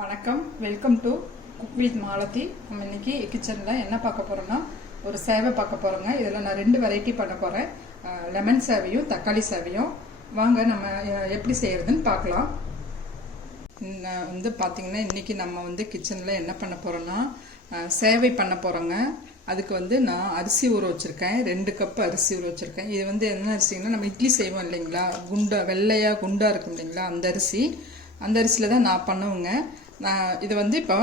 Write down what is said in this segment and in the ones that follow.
வணக்கம், welcome to cook with Malathi. நம்ம இன்னைக்கு கிச்சனில் என்ன பார்க்க போகிறோம்னா, ஒரு சேவை பார்க்க போகிறோங்க. இதில் நான் 2 வெரைட்டி பண்ண போகிறேன், லெமன் சேவையும் தக்காளி சேவையும். வாங்க நம்ம எப்படி செய்கிறதுன்னு பார்க்கலாம். பார்த்திங்கன்னா இன்றைக்கி நம்ம கிச்சனில் என்ன பண்ண போகிறோன்னா, சேவை பண்ண போகிறோங்க. அதுக்கு நான் அரிசி ஊற வச்சுருக்கேன், 2 கப் அரிசி ஊற வச்சுருக்கேன். இது என்ன அரிசிங்கன்னா, நம்ம இட்லி செய்வோம் இல்லைங்களா, வெள்ளையாக குண்டாக இருக்கும் இல்லைங்களா, அந்த அரிசியில் தான் நான் பண்ணுவேங்க. நான் இது இப்போ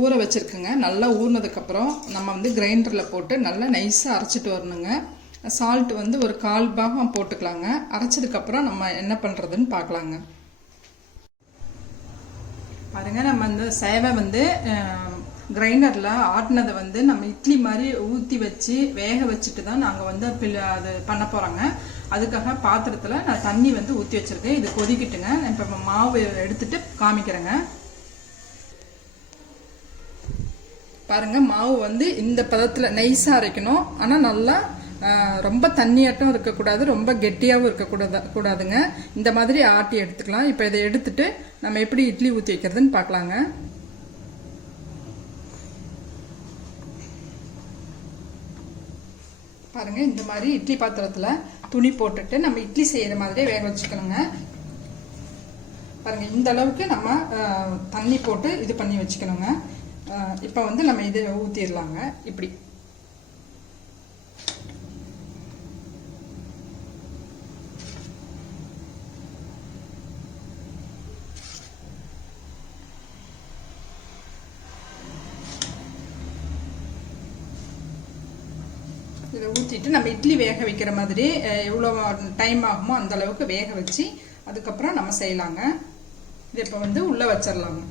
ஊற வச்சுருக்கேங்க. நல்லா ஊறினதுக்கப்புறம் நம்ம கிரைண்டரில் போட்டு நல்லா நைஸாக அரைச்சிட்டு வரணுங்க. சால்ட் ஒரு 1/4 பாகம் போட்டுக்கலாங்க. அரைச்சதுக்கப்புறம் நம்ம என்ன பண்ணுறதுன்னு பார்க்கலாங்க. பாருங்கள், நம்ம சேவை கிரைண்டரில் ஆட்டினதை நம்ம இட்லி மாதிரி ஊற்றி வச்சு வேக வச்சுட்டு தான் நாங்கள் அது பண்ண போகிறோங்க. அதுக்காக பாத்திரத்தில் நான் தண்ணி ஊற்றி வச்சுருக்கேன். இது கொதிக்கிட்டுங்க. இப்போ மாவு எடுத்துட்டு காமிக்கிறேங்க. பாருங்கள், மாவு இந்த பதத்தில் நைஸாக அரைக்கணும். ஆனால் நல்லா ரொம்ப தண்ணியாட்டம் இருக்கக்கூடாது, ரொம்ப கெட்டியாகவும் இருக்கக்கூடாதுங்க. இந்த மாதிரி ஆட்டி எடுத்துக்கலாம். இப்போ இதை எடுத்துட்டு நம்ம எப்படி இட்லி ஊற்றி வைக்கிறதுன்னு பார்க்கலாங்க. பாருங்கள், இந்த மாதிரி இட்லி பாத்திரத்தில் துணி போட்டுட்டு நம்ம இட்லி செய்கிற மாதிரியே வேக வச்சுக்கணுங்க. பாருங்கள், இந்த அளவுக்கு நம்ம தண்ணி போட்டு இது பண்ணி வச்சுக்கணுங்க. இப்போ நம்ம இதை ஊற்றிடலாங்க. இப்படி இதை ஊற்றிட்டு நம்ம இட்லி வேக வைக்கிற மாதிரி எவ்வளோ டைம் ஆகுமோ அந்த அளவுக்கு வேக வச்சு அதுக்கப்புறம் நம்ம செய்யலாங்க. இது இப்போ உள்ளே வச்சிடலாங்க.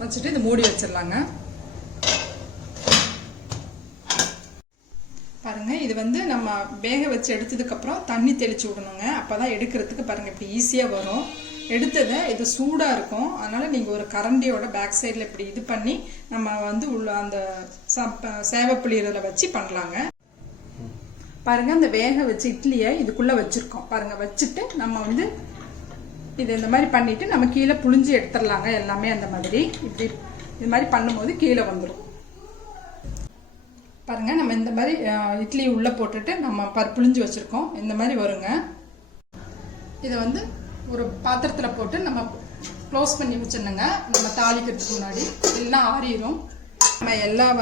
வச்சுட்டு இது மூடி வச்சிடலாங்க. பாருங்க, இது நம்ம வேக வச்சு எடுத்ததுக்கப்புறம் தண்ணி தெளிச்சு விடணுங்க. அப்போதான் எடுக்கிறதுக்கு பாருங்க இப்படி ஈஸியாக வரும். எடுத்ததை இது சூடாக இருக்கும். அதனால நீங்கள் ஒரு கரண்டியோட பேக் சைடில் இப்படி இது பண்ணி நம்ம உள்ள அந்த சேவை புளியரில் வச்சு பண்ணலாங்க. பாருங்க, அந்த வேக வச்சு இட்லியை இதுக்குள்ளே வச்சுருக்கோம். பாருங்க, வச்சுட்டு நம்ம இது இந்த மாதிரி பண்ணிட்டு நம்ம கீழே புளிஞ்சு எடுத்துடலாங்க. எல்லாமே அந்த மாதிரி இப்படி இது மாதிரி பண்ணும்போது கீழே வந்துடும். பாருங்க, நம்ம இந்த மாதிரி இட்லி உள்ளே போட்டுட்டு நம்ம புளிஞ்சு வச்சுருக்கோம். இந்த மாதிரி வருங்க. இதை ஒரு பாத்திரத்தில் போட்டு நம்ம க்ளோஸ் பண்ணி வச்சிடணுங்க. நம்ம தாளிக்கிறதுக்கு முன்னாடி எல்லாம் ஆறிடும். நம்ம எல்லாம்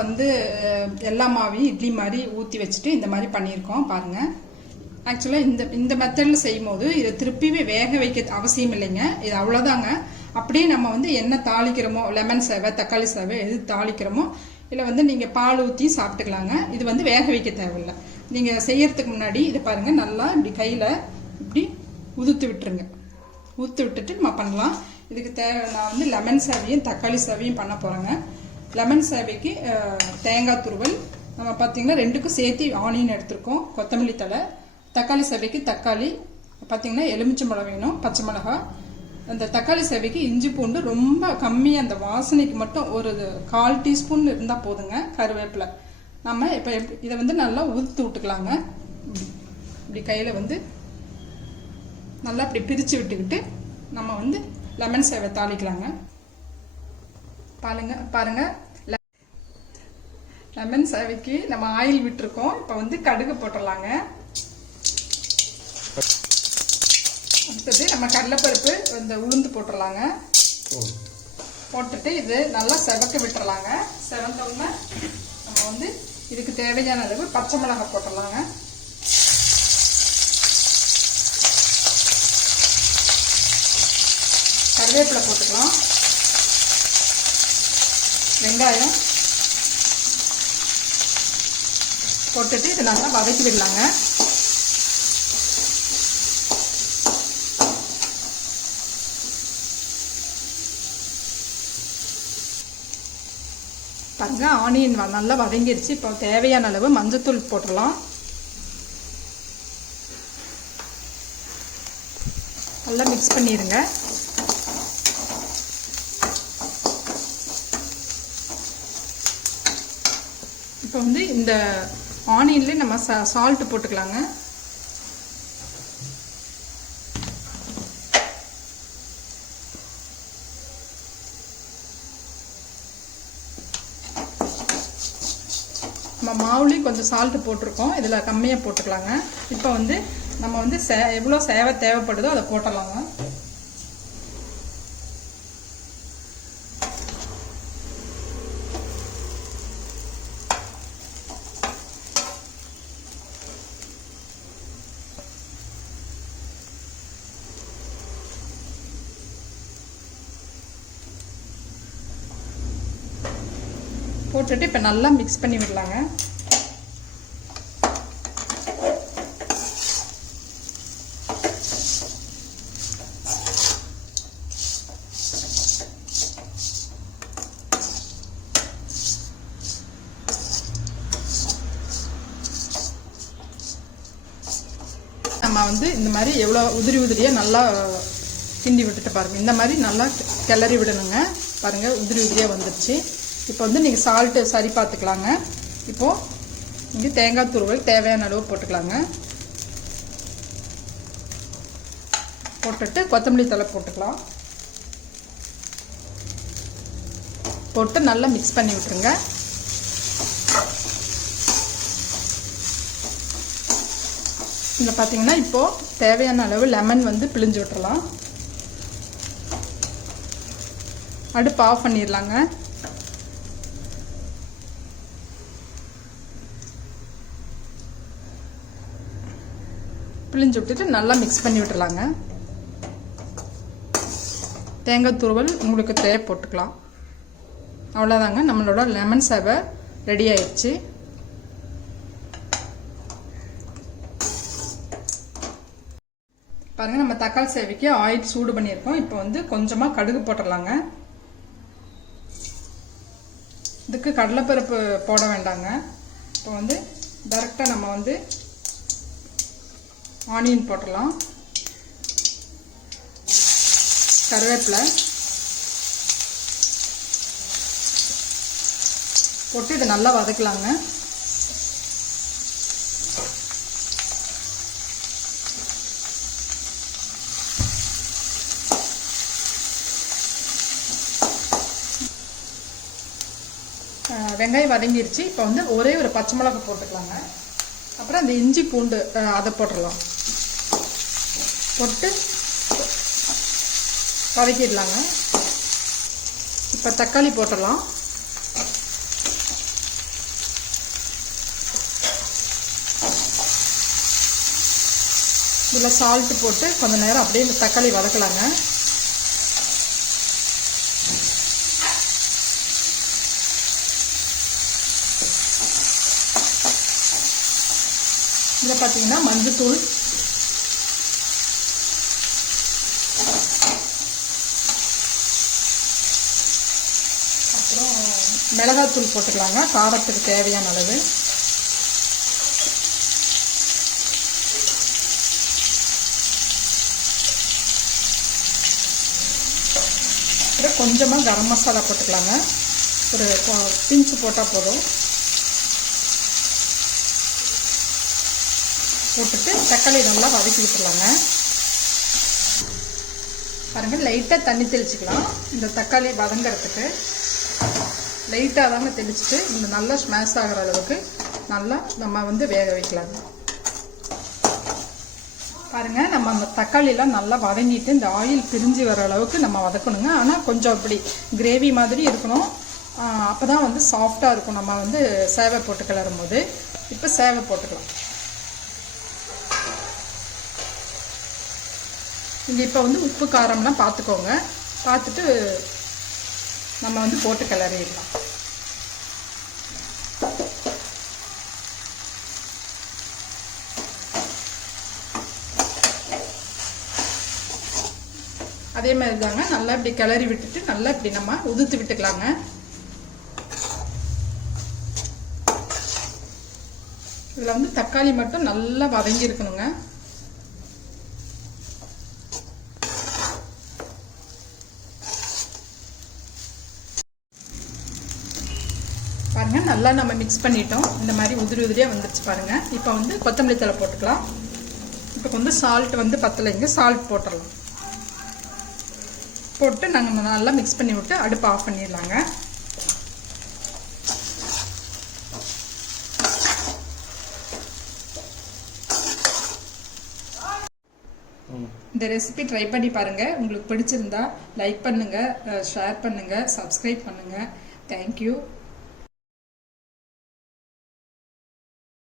எல்லா மாவையும் இட்லி மாதிரி ஊற்றி வச்சுட்டு இந்த மாதிரி பண்ணியிருக்கோம். பாருங்கள், ஆக்சுவலாக இந்த மெத்தடில் செய்யும் போது இதை திருப்பிவே வேக வைக்க அவசியம் இல்லைங்க. இது அவ்வளோதாங்க. அப்படியே நம்ம என்ன தாளிக்கிறோமோ, லெமன் சேவை தக்காளி சேவை எது தாளிக்கிறோமோ இல்லை நீங்கள் பால் ஊற்றி சாப்பிட்டுக்கலாங்க. இது வேக வைக்க தேவையில்லை. நீங்கள் செய்யறதுக்கு முன்னாடி இது பாருங்கள், நல்லா இப்படி கையில் இப்படி உதுத்து விட்டுருங்க. ஊற்றி விட்டுட்டு நம்ம பண்ணலாம். இதுக்கு நான் லெமன் சேவையும் தக்காளி சேவையும் பண்ண போகிறேங்க. லெமன் சேவைக்கு தேங்காய் துருவல் நம்ம பார்த்திங்கன்னா 2க்கும் சேர்த்து ஆனியன் எடுத்துருக்கோம், கொத்தமல்லி தழை. தக்காளி சேவைக்கு தக்காளி பார்த்திங்கன்னா எலுமிச்சம்பழம் வேணும், பச்சை மிளகாய். அந்த தக்காளி சேவைக்கு இஞ்சி பூண்டு ரொம்ப கம்மியாக, அந்த வாசனைக்கு மட்டும் ஒரு 1/4 டீஸ்பூன் இருந்தால் போதுங்க. கருவேப்பிலை நம்ம இப்போ இதை நல்லா உதுத்து விட்டுக்கலாங்க. இப்படி கையில் நல்லா இப்படி பிரித்து விட்டுக்கிட்டு நம்ம லெமன் சேவை தாளிக்கலாங்க. பாருங்க, லெமன் சேவைக்கு நம்ம ஆயில் விட்டுருக்கோம். இப்போ கடுகு போட்டுடலாங்க. அடுத்தது நம்ம கடலைப்பருப்பு இந்த உளுந்து போட்டுடலாங்க. போட்டுட்டு இது நல்லா செவக்க விட்டுறலாங்க. செவந்தோம்னா நம்ம இதுக்கு தேவையான அளவு பச்சை மிளகாய் போட்டுடலாங்க. கருவேப்பிலை போட்டுக்கலாம். வெங்காயம் போட்டுட்டு இது நல்லா வதக்கி விடலாங்க. பாருங்க, ஆனியன் நல்லா வதங்கிடுச்சு. இப்போ தேவையான அளவு மஞ்சத்தூள் போட்டுடலாம். நல்லா மிக்ஸ் பண்ணிடுங்க. இப்போ இந்த ஆனியன்லேயே நம்ம சால்ட்டு போட்டுக்கலாங்க. நம்ம மாவுலேயும் கொஞ்சம் சால்ட்டு போட்டிருக்கோம், இதில் கம்மியாக போட்டுக்கலாங்க. இப்போ வந்து நம்ம வந்து எவ்வளோ சேவை தேவைப்படுதோ அதை போட்டலாங்க. போட்டுட்டு இப்போ நல்லா மிக்ஸ் பண்ணி விடலாங்க. நம்ம வந்து இந்த மாதிரி எவ்வளோ உதிரியாக நல்லா கிண்டி விட்டுட்டு பாருங்கள். இந்த மாதிரி நல்லா கிளறி விடணுங்க. பாருங்கள் உதிரியாக வந்துடுச்சு. இப்போ வந்து நீங்கள் சால்ட்டு சரி பார்த்துக்கலாங்க. இப்போது இங்கே தேங்காய் துருவல் தேவையான அளவு போட்டுக்கலாங்க. போட்டுட்டு கொத்தமல்லி தழை போட்டுக்கலாம். போட்டு நல்லா மிக்ஸ் பண்ணி விட்டுருங்க. இதில் பார்த்தீங்கன்னா இப்போது தேவையான அளவு லெமன் வந்து பிழிஞ்சு விட்டுறலாம். அடுப்பு ஆஃப் பண்ணிடலாங்க. பிழிஞ்சு விட்டுட்டு நல்லா மிக்ஸ் பண்ணி விட்டுறலாங்க. தேங்காய் துருவல் உங்களுக்கு தேவை போட்டுக்கலாம். அவ்வளோதாங்க, நம்மளோட லெமன் சேவை ரெடி ஆயிடுச்சு. பாருங்கள், நம்ம தக்காளி சேவைக்கு ஆயில் சூடு பண்ணியிருக்கோம். இப்போ வந்து கொஞ்சமாக கடுகு போட்டுடலாங்க. இதுக்கு கடலைப்பருப்பு போட வேண்டாங்க. இப்போ வந்து டைரெக்டாக நம்ம வந்து ஆனியன் போட்டுடலாம். கருவேப்பிலை போட்டு இதை நல்லா வதக்கலாங்க. வெங்காயம் வதங்கிருச்சு. இப்போ வந்து ஒரே ஒரு பச்சை மிளகாய் போட்டுக்கலாங்க. அப்புறம் அந்த இஞ்சி பூண்டு அதை போட்டுடலாம். போட்டு வதக்கிடலாங்க. இப்போ தக்காளி போட்டுடலாம். இதில் சால்ட்டு போட்டு கொஞ்சம் நேரம் அப்படியே இந்த தக்காளி வதக்கலாங்க. இதில் பார்த்தீங்கன்னா மஞ்சத்தூள், அப்புறம் மிளகாத்தூள் போட்டுக்கலாங்க காரத்துக்கு தேவையான அளவு. அப்புறம் கொஞ்சமாக கரம் மசாலா போட்டுக்கலாங்க. ஒரு பிஞ்சு போட்டால் போதும். போட்டுட்டு தக்காளி நல்லா வதக்கி விட்டுருலாங்க. பாருங்கள், லைட்டாக தண்ணி தெளிச்சிக்கலாம். இந்த தக்காளி வதங்கிறதுக்கு லைட்டாக தாங்க தெளிச்சுட்டு இந்த நல்லா ஸ்மாஷ் ஆகிற அளவுக்கு நல்லா நம்ம வந்து வேக வைக்கலாங்க. பாருங்கள், நம்ம அந்த தக்காளியெலாம் நல்லா வதங்கிட்டு இந்த ஆயில் பிரிஞ்சு வர அளவுக்கு நம்ம வதக்கணுங்க. ஆனால் கொஞ்சம் அப்படி கிரேவி மாதிரி இருக்கணும். அப்போ தான் வந்து சாஃப்டாக இருக்கும் நம்ம வந்து சேவை போட்டு கிளறும் போது. இப்போ சேவை போட்டுக்கலாம். இங்கே இப்போ வந்து உப்பு காரம்லாம் பார்த்துக்கோங்க. பார்த்துட்டு நம்ம வந்து போட்டு கிளறிடலாம். அதே மாதிரி தாங்க நல்லா இப்படி கிளறி விட்டுட்டு நல்லா இப்படி நம்ம உதுத்து விட்டுக்கலாங்க. இதில் வந்து தக்காளி மட்டும் நல்லா வதங்கி இருக்கணுங்க. பாருங்கள் நல்லா நம்ம மிக்ஸ் பண்ணிட்டோம். இந்த மாதிரி உதிரி உதிரியாக வந்துருச்சு பாருங்கள். இப்போ வந்து கொத்தமல்லி தழை போட்டுக்கலாம். இப்போ வந்து சால்ட் வந்து பத்தலைங்க, சால்ட் போட்டுடலாம். போட்டு நாங்கள் நல்லா மிக்ஸ் பண்ணி விட்டு அடுப்பு ஆஃப் பண்ணிடலாங்க. இந்த ரெசிபி ட்ரை பண்ணி பாருங்கள். உங்களுக்கு பிடிச்சிருந்தா லைக் பண்ணுங்கள், ஷேர் பண்ணுங்கள், சப்ஸ்கிரைப் பண்ணுங்கள். தேங்க்யூ.